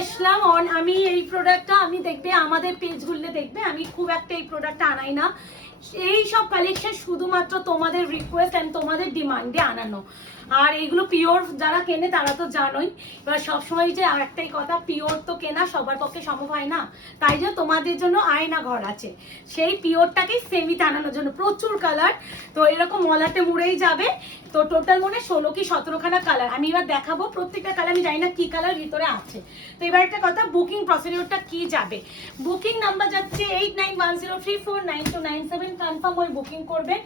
এসলাম আমি এই প্রোডাক্টটা আমি দেখবে আমাদের পেজগুলো দেখবে আমি খুব একটা এই প্রোডাক্টটা আনাই না। এই সব কালেকশন শুধুমাত্র তোমাদের রিকোয়েস্ট এন্ড তোমাদের ডিমান্ডে আনানো। আর এইগুলো পিওর যারা কেনে তারা তো জানোই। এবার সবসময় যে আর একটাই কথা, পিওর তো কেনা সবার পক্ষে সম্ভব হয় না, তাই জন্য তোমাদের জন্য আয়না ঘর আছে সেই পিওরটাকে সেমিতে আনানোর জন্য। প্রচুর কালার, তো এরকম মলাটে মুড়েই যাবে। তো টোটাল মনে 16 কি 17খানা কালার আমি এবার দেখাবো। প্রত্যেকটা কালার আমি জানি না কি কালার ভিতরে আছে। তো এবার একটা কথা, বুকিং প্রসিডিওরটা কি যাবে। বুকিং নাম্বার যাচ্ছে 8910349297, কনফার্ম হয়ে বুকিং করবে।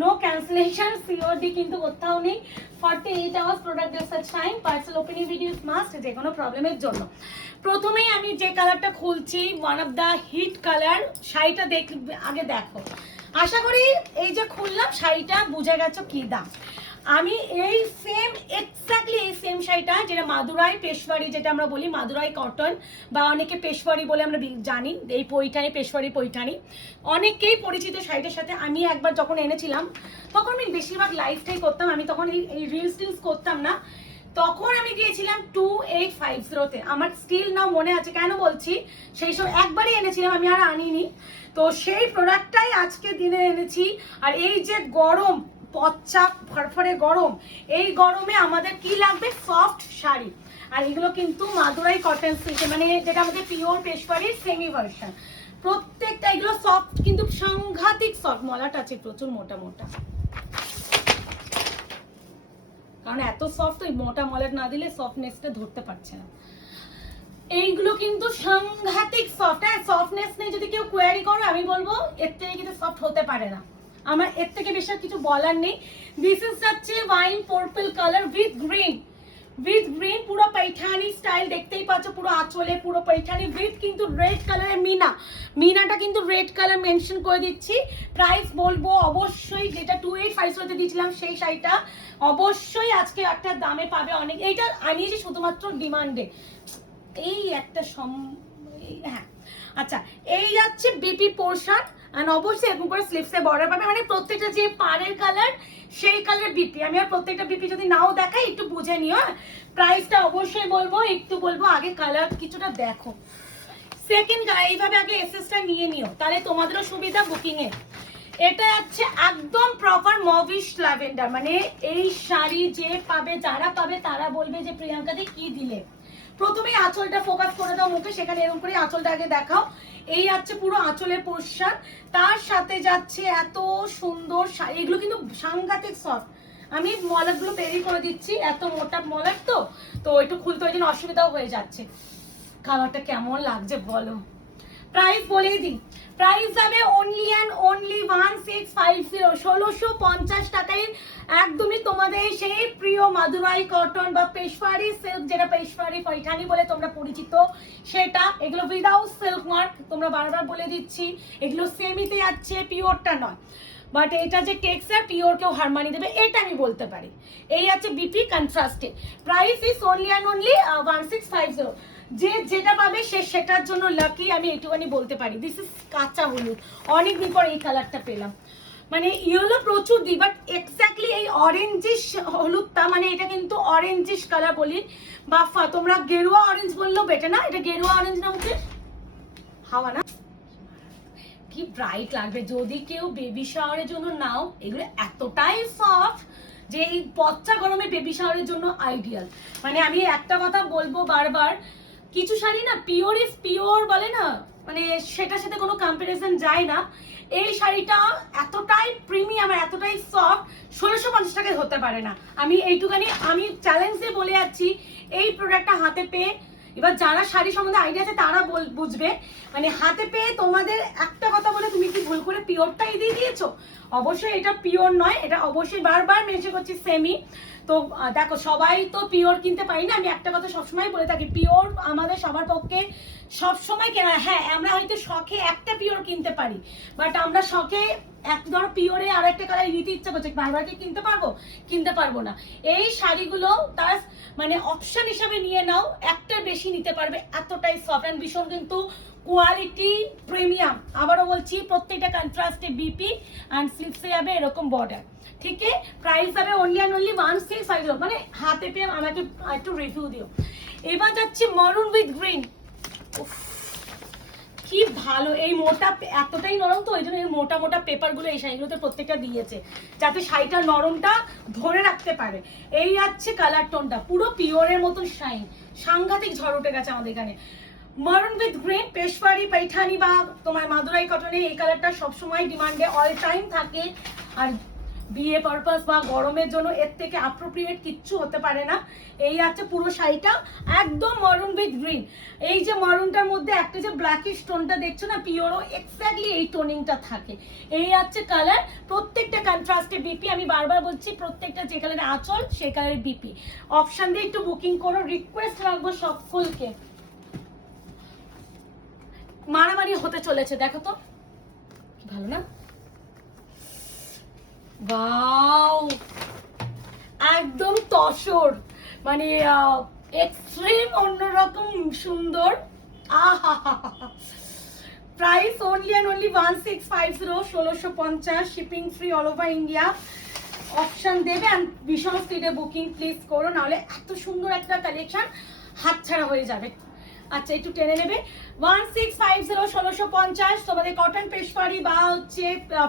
নো ক্যান্সেলেশন, সিওডি কিন্তু কোথাও নেই। 48 আওয়ার্স প্রোডাক্ট এর such time, parcel opening video must যে কোনো প্রবলেমের জন্য। প্রথমেই আমি যে কালারটা খুলছি, one of the hit colour. শাড়িটা আগে দেখো, আশা করি এই যে খুললাম শাড়িটা বুঝে গেছো কি দাম। আমি এই সেম এক্স্যাক্টলি এই সেম শাড়িটা, যেটা মাদুরাই পেশওয়ারি, যেটা আমরা বলি মাদুরাই কটন বা অনেকে পেশওয়ারি বলে আমরা জানি, এই পৈঠানি পেশওয়ারি পৈঠানি অনেকেই পরিচিত শাড়িটার সাথে। আমি একবার যখন এনেছিলাম তখন আমি বেশিরভাগ লাইফটাই করতাম, আমি তখন এই রিলস টিলস করতাম না। তখন আমি গিয়েছিলাম 2850-তে। আমার স্টিল নাও মনে আছে। কেন বলছি, সেই সময় একবারই এনেছিলাম, আমি আর আনিনি। তো সেই প্রোডাক্টটাই আজকে দিনে এনেছি। আর এই যে গরম, পচ্চা ফরফরে গরম, এই গরমে আমাদের কি লাগবে, সফট শাড়ি। আর এগুলো কিন্তু মাদুরাই কটন সিল্কে, মানে যেটা আমাদের পিওর পেশওয়ারির সেমি ভার্সন। প্রত্যেকটা এগুলো সফট, কিন্তু সাংঘাতিক সফট। মলাট আছে প্রচুর মোটা মোটা, কারণ এত সফট, ওই মোটা মলাট না দিলে সফটনেসটা ধরতে পারছে না। এইগুলো কিন্তু সাংঘাতিক সফট। হ্যাঁ, সফটনেস নেই যদি কেউ কোয়ারি করো, আমি বলবো এর থেকে কিন্তু সফট হতে পারে না। আমার এর থেকে বেশি কিছু বলার নেই। দিস ইজ যাচ্ছে wine purple colour with green, পুরো পৈঠানি স্টাইল দেখতেই পাচ্ছ, পুরো আঁচলে পুরো পৈঠানি উইথ কিন্তু রেড কালারের মিনাটা কিন্তু রেড কালার মেনশন করে দিচ্ছি। প্রাইস বলবো অবশ্যই, যেটা 2850 দিয়েছিলাম সেই শাড়িটা অবশ্যই আজকে একটা দামে পাবে। অনেক এইটা আনিয়েছি শুধুমাত্র ডিমান্ডে। এই একটা হ্যাঁ আচ্ছা, এই যাচ্ছে বিপি পোর্শন। আর অবশ্যই এরকম করে স্লিপসে বর্ডার পাবে, মানে প্রত্যেকটা যে পাড়ের কালার সেই কালার বিপি। আমি আর প্রত্যেকটা বিপি যদি নাও দেখাই একটু বুঝে নিও। প্রাইসটা অবশ্যই বলবো, একটু বলবো আগে কালার কিছুটা দেখো। সেকেন্ড কালার এইভাবে আগে এসএসটা নিয়ে নিও, তাহলে তোমাদেরও সুবিধা বুকিং এ। এটা হচ্ছে একদম প্রপার মভিশ ল্যাভেন্ডার, মানে এই শাড়ি যে পাবে, যারা পাবে তারা বলবে যে প্রিয়াঙ্কা দি কি দিলে। প্রথমেই আঁচলটা ফোকাস করে দাও মুখে, সেখানে এরকম করে আঁচলটা আগে দেখাও। এই যাচ্ছে পুরো আঁচলের পোর্শন, তার সাথে যাচ্ছে এত সুন্দর শাড়ি। এগুলো কিন্তু সাংঘাতিক সফট। আমি মলাটগুলো তৈরি করে দিচ্ছি, এত মোটা মলাট তো একটু খুলতে ওই জন্য অসুবিধাও হয়ে যাচ্ছে। কালারটা কেমন লাগছে বলো। প্রাইস বলেই দিই, প্রাইস যাবে অনলি অ্যান্ড অনলি 1650, 1650 টাকায়। একদমই তোমাদের সেই প্রিয় মাদুরাই কটন বা পেশওয়ারি সিল্ক, যেটা পেশওয়ারি পৈঠানি বলে তোমরা পরিচিত সেটা। এগুলো উইদাউট সিল্ক মার্ক, তোমরা বারবার বলে দিচ্ছি, এগুলো সেমিতে যাচ্ছে, পিওরটা নয়। বাট এটা যে টেক্সচার পিওর কেউ হার মানিয়ে দেবে এটা আমি বলতে পারি। এই আছে বিপি কন্ট্রাস্টে। Price is only and only 1650। যে যেটা পাবে সে সেটার জন্য লাকি, আমি এইটুখানি বলতে পারি। দিস ইজ কাঁচা হলুদ, অনেকদিন পর এই কালারটা পেলাম। মানে ইয়েলো প্রচুর দিই, বাট এক্স্যাক্টলি এই অরেঞ্জিশ হলুদটা, মানে এটা কিন্তু অরেঞ্জিশ কালার বলি, বা তোমরা গেরুয়া অরেঞ্জ বললেও বেটে না, এটা গেরুয়া অরেঞ্জ না হচ্ছে হাওয়া না, কি ব্রাইট লাগবে যদি কেউ বেবি শাওয়ারের জন্য নাও। এগুলো এতটাই সফট যে এই পচ্চা গরমে বেবি শাওয়ারের জন্য আইডিয়াল। মানে আমি একটা কথা বলবো বারবার, কিছু শাড়ি না পিওর ইজ পিওর বলে না, মানে সেটার সাথে কোনো কম্পারিজন যায় না। এই শাড়িটা এতটাই প্রিমিয়াম আর এতটাই সফট, 1650 টাকায় হতে পারে না। আমি এইটুখানি আমি চ্যালেঞ্জ দিয়ে বলে যাচ্ছি, এই প্রোডাক্টটা হাতে পেয়ে, এবার যারা শাড়ি সম্বন্ধে আইডিয়া আছে তারা বুঝবে। মানে হাতে পেয়ে তোমাদের একটা কথা বলে, তুমি কি ভুল করে পিওরটাই দিয়ে দিয়েছো? অবশ্যই এটা পিওর নয়, এটা অবশ্যই বারবার মেনশন করছি সেমি। তো দেখো, সবাই তো পিওর কিনতে পারি না। আমি একটা কথা সবসময় বলে থাকি, পিওর আমাদের সবার পক্ষে সবসময় কেনা। হ্যাঁ, আমরা হয়তো শখে একটা পিওর কিনতে পারি, বাট আমরা শখে এক ধরো পিওরে আর একটা কালার নিতে ইচ্ছা করছে, বারবার কি কিনতে পারবো না। এই শাড়িগুলো তার মানে অপশন হিসাবে নিয়ে নাও, একটার বেশি নিতে পারবে, এতটাই সফট অ্যান্ড ভীষণ কিন্তু কোয়ালিটি প্রিমিয়াম। আবারও বলছি, প্রত্যেকটা কন্ট্রাস্টে বিপি অ্যান্ড স্লিপসে যাবে এরকম বর্ডার। ঠিক আছে, প্রাইস যাবে অনলি অ্যান্ড অনলি 1650। মানে হাতে পেয়ে আমাকে একটু রিভিউ দিও। এবার যাচ্ছে মারুন উইথ গ্রিন। কি ভালো, এই মোটা এতটাই নরম তো ওই জন্য এই মোটা মোটা পেপার গুলো এই শাড়িগুলোতে প্রত্যেকটা দিয়েছে যাতে শাড়িটা নরমটা ধরে রাখতে পারে। এই যাচ্ছে কালার টোনটা পুরো পিওরের মতন শাইন, সাংঘাতিক ঝড় উঠে গেছে আমাদের এখানে। মারুন উইথ গ্রিন, পেশওয়ারি পাইঠানি বা তোমার মাদুরাই কটনে এই কালারটা সবসময় ডিমান্ডে অল টাইম থাকে। আর বিয়ে পারপাস বা গরমের জন্য এর থেকে অ্যাপ্রোপ্রিয়েট কিচ্ছু হতে পারে না। এই আছে পুরো শাড়িটা একদম মারুন উইথ গ্রিন। এই যে মারুনটার মধ্যে একটা যে ব্ল্যাকিশ টোনটা দেখছো না পিওরও এক্স্যাক্টলি এই টোনিংটা থাকে। এই আছে কালার, প্রত্যেকটা কন্ট্রাস্টে বিপি। আমি বারবার বলছি প্রত্যেকটা যে কালারে আঁচল সেই কালারে বিপি। অপশন দিয়ে একটু বুকিং করো, রিকোয়েস্ট রাখবো সকলকে। মারামারি হতে চলেছে, দেখো তো ভালো না? ওয়াও, একদম তসর, মানে এক্সট্রিম অন্যরকম সুন্দর। আহা, price only and only 1650, 1650, shipping free all over India. Option দেবে অ্যান্ড ভীষণ স্পিডে বুকিং প্লিজ করো, নাহলে এত সুন্দর একটা কালেকশন হাতছাড়া হয়ে যাবে। আচ্ছা একটু টেনে নেবে। 1650, 1650 তোমাদের কটন পেশওয়ারি বা হচ্ছে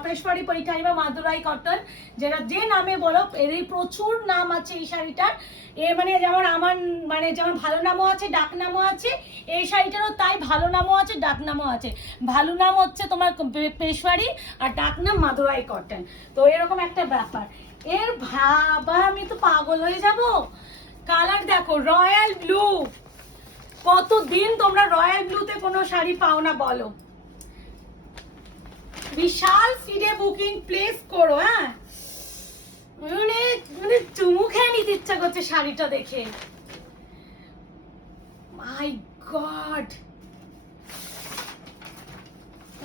পেশওয়ারি পৈঠানি বা মাদুরাই কটন, যেটা যে নামে বলো, এরই প্রচুর নাম আছে এই শাড়িটার। এর মানে যেমন আমার মানে যেমন ভালো নামও আছে ডাক নামও আছে, এই শাড়িটারও তাই ভালো নামও আছে ডাক নামও আছে। ভালো নাম হচ্ছে তোমার পেশওয়ারি আর ডাক নাম মাদুরাই কটন। তো এরকম একটা ব্যাপার। এর ভাবা আমি তো পাগল হয়ে যাব। কালার দেখো রয়্যাল ব্লু, কতদিন তোমরা রয়্যাল ব্লুতে কোনো শাড়ি পাও না বলো। বিশাল সিডে বুকিং প্লেস করো। হ্যাঁ মানে মানে চুমু খেয়ে নিতে ইচ্ছা করছে শাড়িটা দেখে। My god,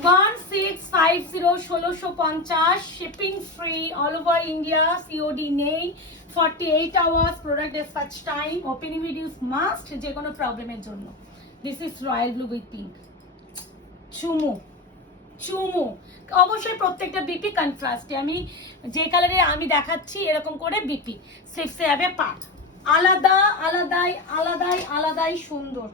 1650, 1650, shipping free all over India, COD নেই, 48 hours product dispatch time, opening videos must যে কোনো প্রবলেমের জন্য। This is royal blue with pink. চুমু চুমু অবশ্যই প্রত্যেকটা বিপি কন্ট্রাস্টে। আমি যে কালারে আমি দেখাচ্ছি এরকম করে বিপি সিক্সে যাবে পাট, আলাদা আলাদাই আলাদাই আলাদাই সুন্দর।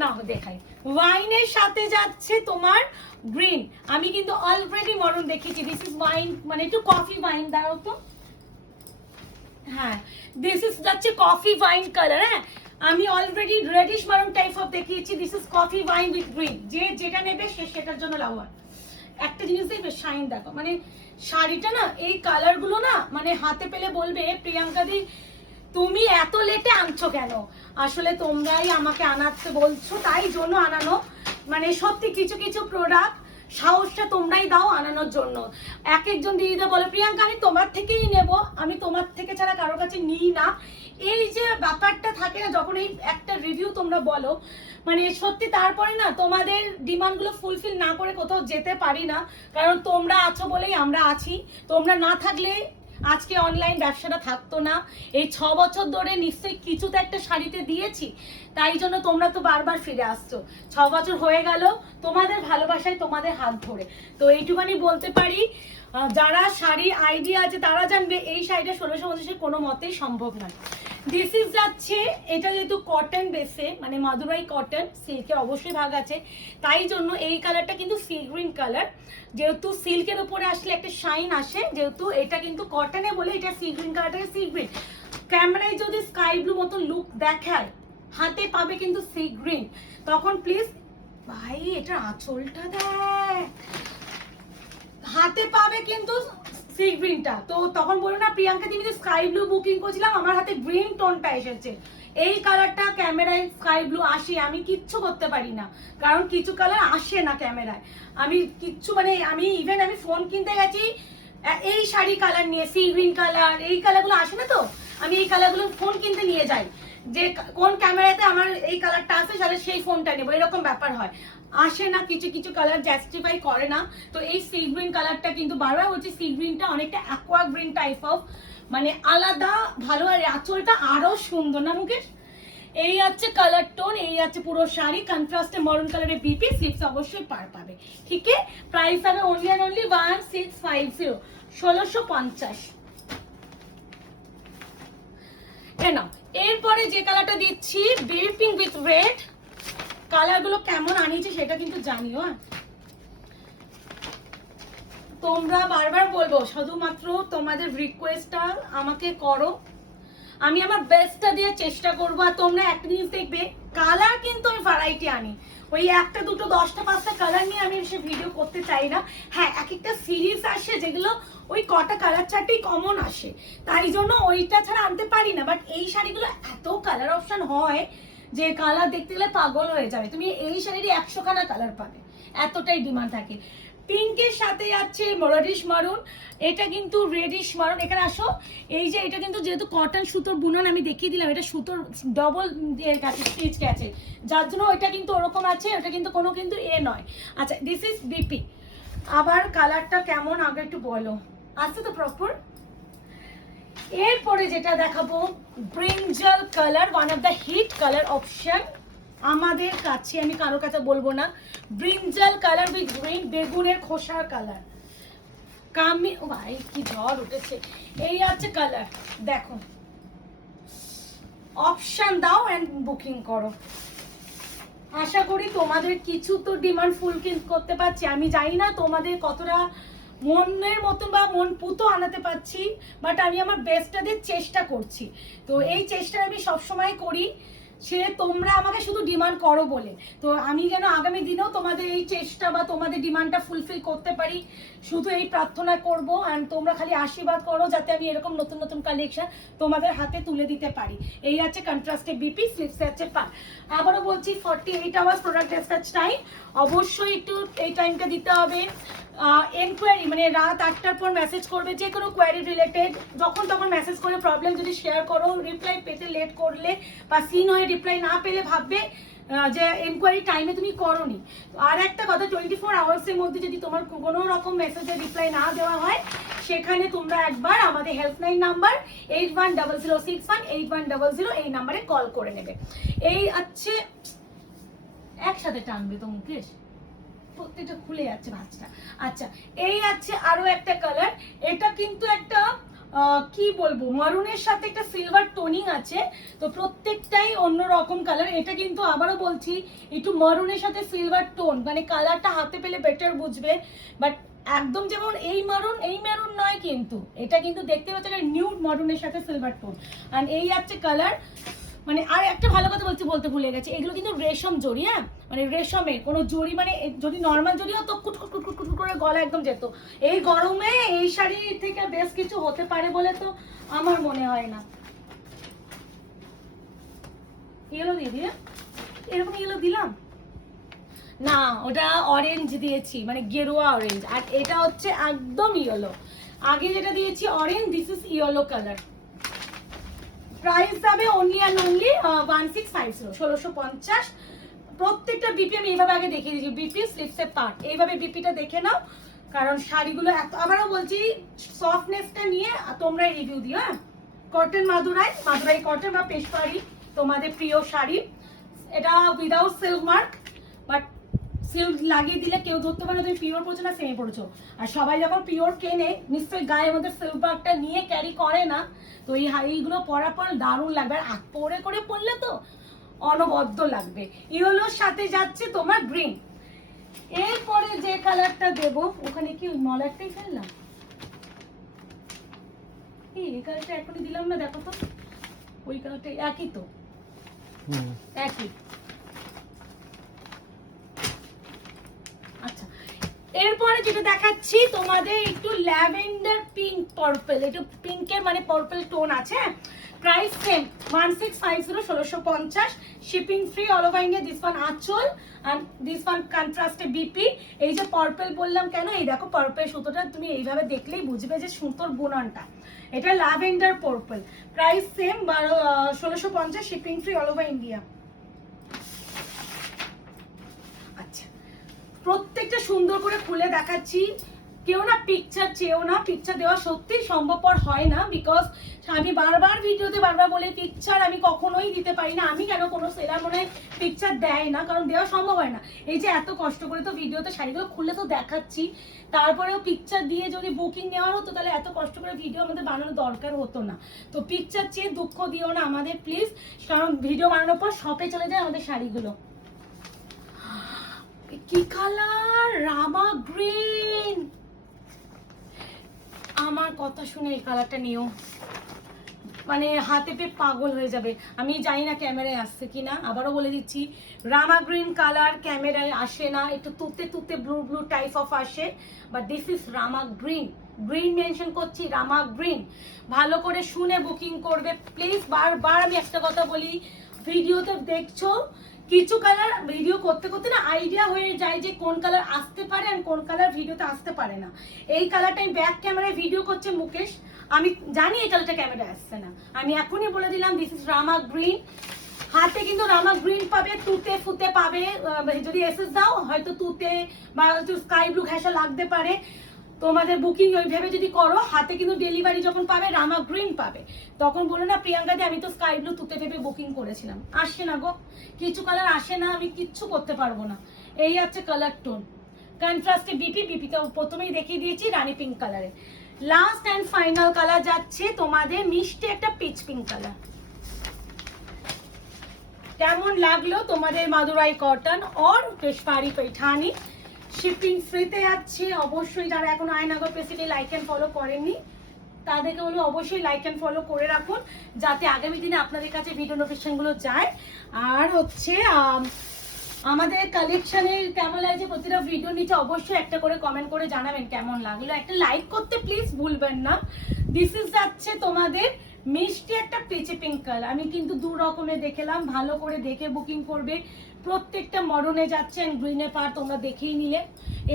না দেখাই, ওয়াইনের সাথে যাচ্ছে তোমার গ্রিন। আমি কিন্তু অলরেডি মরুন দেখিয়েছি, দিস ইজ ওয়াইন মানে একটু কফি ওয়াইন দাও তো। হ্যাঁ দিস ইজ যাচ্ছে কফি ওয়াইন কালার। হ্যাঁ আমি অলরেডি রেডিশ মারুন টাইপ অফ দেখিয়েছি, this is coffee wine with green. যে যেটা নেবে সে সেটার জন্য লাভার। একটা জিনিস দেখবে শাইন দেখো, মানে শাড়িটা না এই কালার গুলো না মানে হাতে পেলে বলবে প্রিয়াঙ্কা দি তুমি এত লেটে আনছো কেন। আসলে তোমরাই আমাকে আনাচ্ছে বলছো তাই জন্য আনানো। মানে সত্যি কিছু কিছু প্রোডাক্ট সাহসটা তোমরাই দাও আনানোর জন্য। এক একজন দিদিরা বলে প্রিয়াঙ্কা আমি তোমার থেকেই নেব, আমি তোমার থেকে ছাড়া কারোর কাছে নিই না। এই যে ব্যাপারটা থাকে না যখন এই একটা রিভিউ তোমরা বলো, মানে সত্যি তারপরে না তোমাদের ডিমান্ডগুলো ফুলফিল না করে কোথাও যেতে পারি না। কারণ তোমরা আছো বলেই আমরা আছি, তোমরা না থাকলে আজকে অনলাইন ব্যবসাটা থাকতো না। এই 6 বছর ধরে নিশ্চয়ই কিছু তো একটা শাড়িতে দিয়েছি, তাই জন্য তোমরা তো বারবার ফিরে আসছো। 6 বছর হয়ে গেল তোমাদের ভালোবাসায় তোমাদের হাত ধরে। তো এইটুখানি বলতে পারি, যারা শাড়ির আইডিয়া আছে তারা জানবে এই শাড়িটা 1650 কোনো মতেই সম্ভব নয়। দিস ইজ যাচ্ছে, এটা যেহেতু কটন বেসে মানে মাদুরাই কটন, সিল্কের অবশ্যই ভাগ আছে, তাই জন্য এই কালারটা কিন্তু সি গ্রিন কালার। যেহেতু সিল্কের উপরে আসলে একটা শাইন আসে, যেহেতু এটা কিন্তু কটনে বলে এটা সি গ্রিন কালারটাকে সি গ্রিন। ক্যামেরায় যদি স্কাই ব্লু মতো লুক দেখায়, হাতে পাবে কিন্তু সি গ্রিন। তখন প্লিজ ভাই এটা আঁচলটা দেয়, হাতে পাবে কিন্তু সি গ্রিনটা। তো তখন বলো না প্রিয়াঙ্কা তুমি যে স্কাই ব্লু বুকিং করেছিলাম আমার হাতে গ্রিন টোনটা এসেছে। এই কালারটা ক্যামেরায় স্কাই ব্লু আসে, আমি কিচ্ছু করতে পারি না, কারণ কিছু কালার আসে না ক্যামেরায়। আমি কিচ্ছু মানে আমি ইভেন আমি ফোন কিনতে গেছি এই শাড়ি কালার নিয়ে, সি গ্রিন কালার, এই কালারগুলো আসে না, তো আমি এই কালারগুলো ফোন কিনতে নিয়ে যাই যে কোন ক্যামেরাতে আমার এই কালারটা আসে তাহলে সেই ফোনটা নেবো, এরকম ব্যাপার হয়। আসে না, কিছু কিছু কালার জাস্টিফাই করে না। তো এই সি গ্রিন কালারটা কিন্তু বারবার বলছি সি গ্রিনটা অনেকটা অ্যাকোয়া গ্রিন টাইপ অফ, মানে আলাদা ভালো। আর আঁচলটা আরো সুন্দর না মুকেশ। এই আছে কালার টোন, এই আছে পুরো শাড়ি কন্ট্রাস্টে মরুন কালারের বিপি স্লিপস অবশ্যই পার পাবে। ঠিক আছে, প্রাইস হবে অনলি অ্যান্ড অনলি 1650, 1650। না, এরপরে যে কালারটা দিচ্ছি বেবি পিঙ্ক উইথ রেড, কালারগুলো কেমন আনিয়েছে সেটা কিন্তু জানিও। তোমরা বারবার বলবো শুধুমাত্র তোমাদের রিকোয়েস্টটা আমাকে করো, আমি আমার বেস্টটা দিয়ে চেষ্টা করবো। আর তোমরা একটা জিনিস দেখবে, কালার কিন্তু আমি ভ্যারাইটি আনি, ওই একটা দুটো 10টা 5টা কালার নিয়ে আমি সে ভিডিও করতে চাই না। হ্যাঁ, এক একটা সিরিজ আসে যেগুলো ওই কটা কালার চারটেই কমন আসে, তাই জন্য ওইটা ছাড়া আনতে পারি না। বাট এই শাড়িগুলো এত কালার অপশন হয় যে কালার দেখতে গেলে পাগল হয়ে যাবে। তুমি এই শাড়িরই 100খানা কালার পাবে, এতটাই ডিমান্ড থাকে। পিঙ্কের সাথে যাচ্ছে রেডিশ মারুন, এটা কিন্তু রেডিশ মারুন। এখানে আসো, এই যে এটা কিন্তু যেহেতু কটন সুতোর বুনন আমি দেখিয়ে দিলাম, এটা সুতোর ডবল গেছে, স্টিচ গেছে, যার জন্য এটা কিন্তু ওরকম আছে, এটা কিন্তু কোনো কিন্তু এ নয়। আচ্ছা, দিস ইজ বিপি। আবার কালারটা কেমন আগে একটু বলো, আছে তো প্রপার? এরপরে যেটা দেখাবো brinjal colour, one of the hit colour option আমাদের কাছে, আমি কারোর কাছে বলবো না। ব্রিঞ্জাল কালার উইথ গ্রিন, বেগুনের খোসার কালার, কামি, ও ভাই কি ঝড় উঠেছে। এই আছে কালার, দেখো অপশন দাও এন্ড বুকিং করো। আশা করি তোমাদের কিছু তো ডিমান্ড ফুলফিল করতে পারছি। আমি জানি না তোমাদের কতটা মনের মতন বা মন পুতো আনাতে পারছি, বাট আমি আমার বেস্টটা দিয়ে চেষ্টা করছি। তো এই চেষ্টা আমি সবসময় করি, সে তোমরা আমাকে শুধু ডিমান্ড করো বলে। তো আমি যেন আগামী দিনেও তোমাদের এই চেষ্টা বা তোমাদের ডিমান্ডটা ফুলফিল করতে পারি, শুধু এই প্রার্থনা করবো। অ্যান্ড তোমরা খালি আশীর্বাদ করো যাতে আমি এরকম নতুন নতুন কালেকশন তোমাদের হাতে তুলে দিতে পারি। এই আছে কন্ট্রাস্টে বিপি, স্লিপসে আছে পার। আবারও বলছি 48 আওয়ার্স প্রোডাক্ট ডিসপ্যাচ টাইম, অবশ্যই একটু এই টাইমটা দিতে হবে। এনকোয়ারি মানে রাত 8টার পর মেসেজ করবে, যে কোনো কোয়ারি রিলেটেড যখন তখন মেসেজ করে প্রবলেম যদি শেয়ার করো, রিপ্লাই পেতে লেট করলে বা সিন হয়ে রিপ্লাই না পেলে ভাববে যে এনকোয়ারি টাইমে তুমি করোনি। আর একটা কথা, 24 আওয়ার্সের মধ্যে যদি তোমার কোনো রকম মেসেজের রিপ্লাই না দেওয়া হয়, সেখানে তোমরা একবার আমাদের হেল্পলাইন নাম্বার 8100618100 এই নাম্বারে কল করে নেবে। এই আছে, একসাথে টানবে তো মুকেশ, প্রত্যেকটা খুলে যাচ্ছে ভাঁজটা। আচ্ছা, এই আছে আরো একটা কালার, এটা কিন্তু একটা কি বলবো, মারুনের সাথে একটা সিলভার টোনিং আছে, তো প্রত্যেকটাই অন্য রকম কালার। এটা কিন্তু আবারও বলছি একটু মারুনের সাথে সিলভার টোন, মানে কালারটা হাতে পেলে বেটার বুঝবে। বাট একদম যেমন এই মেরুন নয়, কিন্তু এটা কিন্তু দেখতে পাচ্ছেন নিউড মারুনের সাথে সিলভার টোন। আর এই আছে কালার, মানে আর একটা ভালো কথা বলতে ভুলে গেছি, এগুলো কিন্তু রেশম জড়ি। হ্যাঁ, মানে রেশমের কোনো জড়ি, মানে যদি নর্মাল জড়ি হতো কুটকুট করে গলা একদম যেত। এই গরমে এই শাড়ি থেকে বেশ কিছু হতে পারে বলে তো আমার মনে হয় না। ইয়েলো দিয়ে দিয়ে এরকম ইয়েলো দিলাম না, ওটা অরেঞ্জ দিয়েছি, মানে গেরুয়া অরেঞ্জ। আর এটা হচ্ছে একদম ইয়েলো, আগে যেটা দিয়েছি orange, this is yellow colour. Price যাবে অনলি অ্যান্ড অনলি 1650, 1650। প্রত্যেকটা বিপি আমি এইভাবে আগে দেখিয়ে দিয়েছি, বিপি স্লিপসে পার্ট, এইভাবে বিপিটা দেখে নাও। কারণ শাড়িগুলো আবারও বলছি সফটনেসটা নিয়ে তোমরা রিভিউ দিও। হ্যাঁ, কটন মাদুরাই কটন বা পেশওয়ারি তোমাদের প্রিয় শাড়ি। এটা without silk mark, but silk লাগিয়ে দিলে কেউ ধরতে পারে তুমি পিওর পড়ছো না সেমি পড়ছো। আর সবাই যখন পিওর কেনে নিশ্চয়ই গায়ের মধ্যে সিল্ক মার্কটা নিয়ে ক্যারি করে না, তো এই এইগুলো পরার পর দারুণ লাগবে। আর পরে করে পরলে তো অনবদ্য লাগবে। ইয়েলোর সাথে যাচ্ছে তোমার গ্রিন। এরপরে যে কালারটা দেবো, ওখানে কি ওই মলারটাই ফেললাম, এই কালারটা এখনই দিলাম না, দেখো তো ওই কালারটা একই তো, একই। আচ্ছা, এরপরে যেটা দেখাচ্ছি তোমাদের একটু ল্যাভেন্ডার পিঙ্ক পার্পল, একটু পিঙ্কের মানে পার্পল টোন আছে। Price same 1650, 1650, shipping free all over India. This one আঁচল এন্ড দিস ওয়ান কন্ট্রাস্টে বিপি। এই যে পার্পল বললাম কেন, এই দেখো পার্পল সুতোটা তুমি এইভাবে দেখলেই বুঝবে যে সুতোর বুননটা, এটা lavender purple. Price same 1650, shipping free all over India. প্রত্যেকটা সুন্দর করে খুলে দেখাচ্ছি, কেউ না পিকচার চেয়েও না, পিকচার দেওয়া সত্যিই সম্ভবপর হয় না, বিকজ আমি বারবার ভিডিওতে বারবার বলে পিকচার আমি কখনোই দিতে পারি না। আমি কেন, কোনো সেলার মনে হয় পিকচার দেয় না, কারণ দেওয়া সম্ভব হয় না। এই যে এত কষ্ট করে তো ভিডিওতে শাড়িগুলো খুলে তো দেখাচ্ছি, তারপরেও পিকচার দিয়ে যদি বুকিং নেওয়ার হতো তাহলে এত কষ্ট করে ভিডিও আমাদের বানানোর দরকার হতো না। তো পিকচার চেয়ে দুঃখ দিও না আমাদের প্লিজ, কারণ ভিডিও বানানোর পর শপে চলে যায় আমাদের শাড়িগুলো। কি কালার, রামা গ্রিন। আমার কথা শুনে এই কালারটা নিও, মানে হাতে পেয়ে পাগল হয়ে যাবে। আমি জানি না ক্যামেরায় আসছে কিনা, আবারও বলে দিচ্ছি, রামা গ্রিন কালার ক্যামেরায় আসে না, একটু তুতে তুতে ব্লু ব্লু টাইপ অফ আসে, but this is Rama green. Green mention করছি, রামা গ্রিন। ভালো করে শুনে বুকিং করবে প্লিজ। বারবার আমি একটা কথা বলি, ভিডিওতে দেখছো কিছু কালার ভিডিও করতে করতে না আইডিয়া হয়ে যায় যে কোন কালার আসতে পারে আর কোন কালার ভিডিওতে আসতে পারে না। এই কালারটা আমি ব্যাক ক্যামেরায় ভিডিও করছে মুকেশ, আমি জানি এই কালারটা ক্যামেরায় আসছে না, আমি এখনই বলে দিলাম দিস ইজ রামা গ্রিন। হাতে কিন্তু রামা গ্রিন পাবে, তুতে ফুতে পাবে, যদি এসএস দাও হয়তো তুতে বা স্কাই ব্লু ঘেঁষা লাগতে পারে। তোমাদের বুকিং ওইভাবে যদি করো, হাতে কিন্তু ডেলিভারি যখন পাবে রামা গ্রিন পাবে। তখন বলো না প্রিয়াঙ্কা দি আমি তো স্কাই ব্লু তুতে ভেবে বুকিং করেছিলাম। আসে না গো, কিছু কালার আসে না, আমি কিচ্ছু করতে পারবো না। এই হচ্ছে কালার টোন। কন্ট্রাস্টে বিপি তো প্রথমেই দেখিয়ে দিয়েছি রানী পিঙ্ক কালারে। লাস্ট অ্যান্ড ফাইনাল কালার যাচ্ছে তোমাদের মিষ্টি একটা পিচ পিঙ্ক কালার। কেমন লাগলো তোমাদের Madurai cotton or Peshawari Paithani? Shipping ফ্রিতে যাচ্ছে। অবশ্যই যারা এখন আয়নাগর পেজে লাইক এন্ড ফলো করেননি তাদেরকে বলবো অবশ্যই লাইক এন্ড ফলো করে রাখুন, যাতে আগামী দিনে আপনাদের কাছে ভিডিও নোটিফিকেশনগুলো যায়। আর হচ্ছে আমাদের কালেকশনের কেমন লাগছে প্রতিটা ভিডিও নিচে অবশ্যই একটা করে কমেন্ট করে জানাবেন কেমন লাগলো। একটা লাইক করতে প্লিজ ভুলবেন না। দিস ইজ যাচ্ছে তোমাদের মিষ্টি একটা পেচে পিঙ্ক কালার। আমি কিন্তু দু রকমের দেখলাম, ভালো করে দেখে বুকিং করবে। প্রত্যেকটা মরনে যাচ্ছে, গ্রিনে পার তোমরা দেখেই নিলে,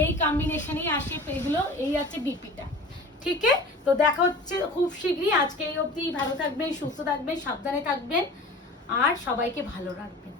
এই কম্বিনেশনেই আসে এগুলো। এই আছে বিপিটা, ঠিক আছে? তো দেখা হচ্ছে খুব শীঘ্রই। আজকে এই অবধি, ভালো থাকবেন, সুস্থ থাকবেন, সাবধানে থাকবেন আর সবাইকে ভালো রাখবেন।